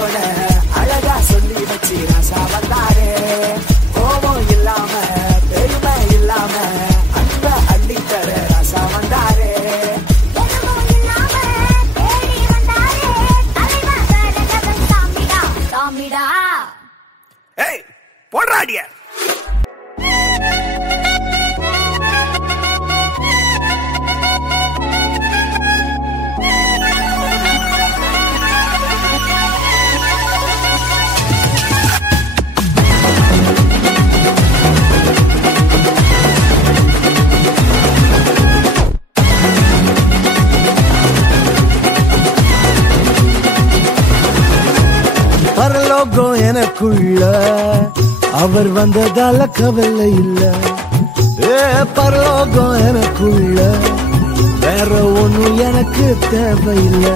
வார்த்தையோட அழகா சொல்லி வச்சு ராசா வந்தாரே. கோபம் இல்லாம பெருமை இல்லாம அன்ப அள்ளித்தர ராசா வந்தாரே. போடுறாடிய பரலோகம் எனக்குள்ள அவர் வந்ததால கவலை இல்ல. பரலோகம் எனக்குள்ள வேற ஒண்ணும் எனக்கு தேவையில்லை.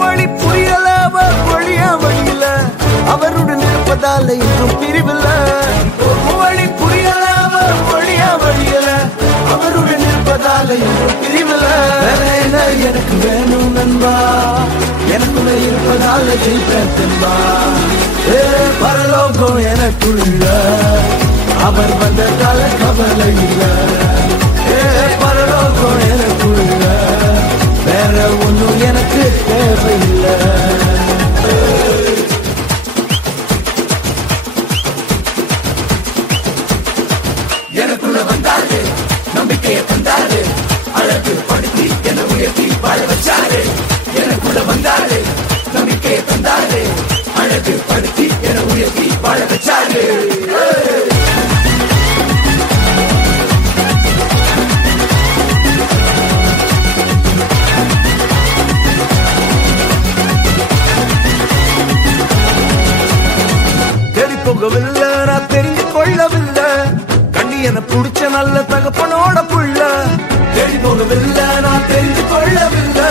வழி புரியல அவர் வழியா வழியில அவருடன் இருப்பதால இன்னும் பிரிவில்ல. வழி புரியல அவர் வழியா வழியில அவருடன் இருப்பதால இன்னும் பிரிவில்ல. எனக்கு வேணும் நண்பா எனக்குள்ள இருப்பதால ஜெயிப்பா. பரலோகம் எனக்குள்ள அவர் வந்ததால கவலை இல்ல. பரலோகம் எனக்குள்ள வேற ஒண்ணும் எனக்கு தேவையில்லை. எனக்குள்ள வந்தாரு நம்பிக்கையை தந்தாரு அழகு படுத்தி என உயர்த்தி வாழ வச்சாரு. எனக்குள்ள வந்தாரு நம்பிக்கையை தந்தாரு அழகு படுத்தி என உயர்த்தி வாழ வச்சாரு. தேடி போகவில்லை நான் தெரிந்து கொள்ளவில்லை. கண்ணி என புடிச்ச நல்ல தகப்பனோட புள்ள. தேடி போகவில்லை நான் தெரிந்து கொள்ளவில்லை.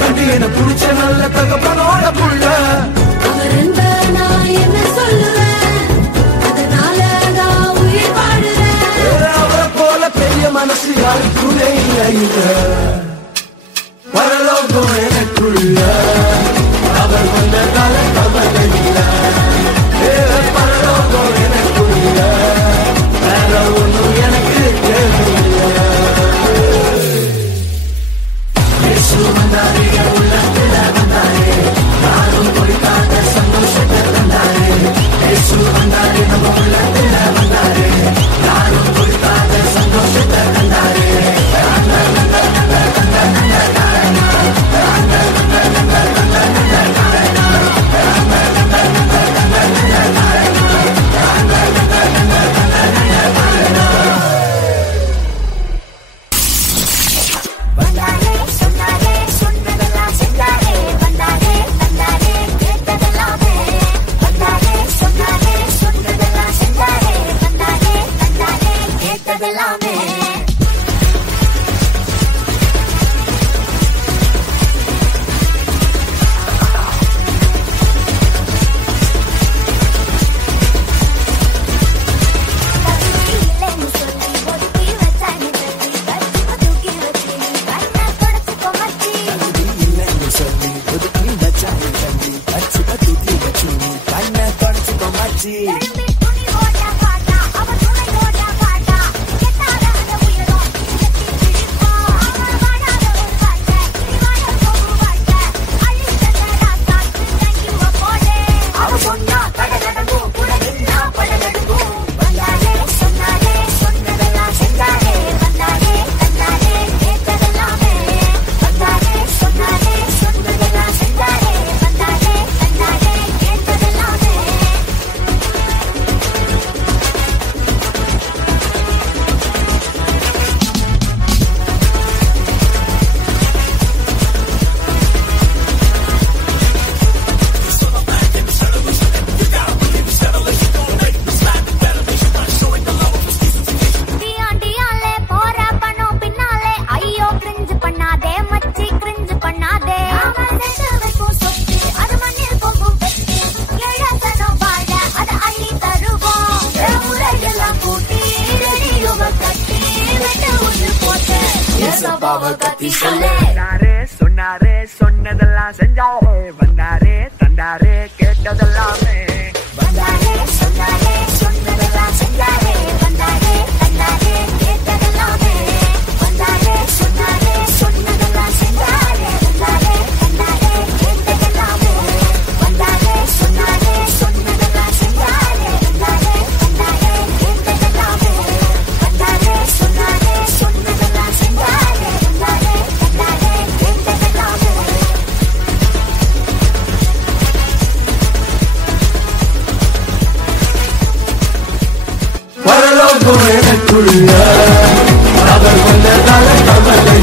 கண்ணி என புடிச்ச நல்ல தகப்பனோட புள்ள. அவரை போல பெரிய மனசு யாருக்குமே இல்லை. பரலோகம் எனக்குள்ள அவர் வந்ததால கவலை இல்லை. பரலோகம் எனக்குள்ள வேற ஒண்ணும் எனக்கு தேவையில்லை. வந்தாரே உள்ளத்துல வந்தாரே யாரும் கொடுக்காத சந்தோஷத்தை தந்தாரே. வந்தாரே நம்ம உள்ளத்துல வந்தாரே யாரும் கொடுக்காத சந்தோஷத்தை தந்தாரே. சொன்னாரே சொன்னதெல்லாம் செஞ்சாரே வந்தாரே புள்ள அவர் வந்ததால கவலை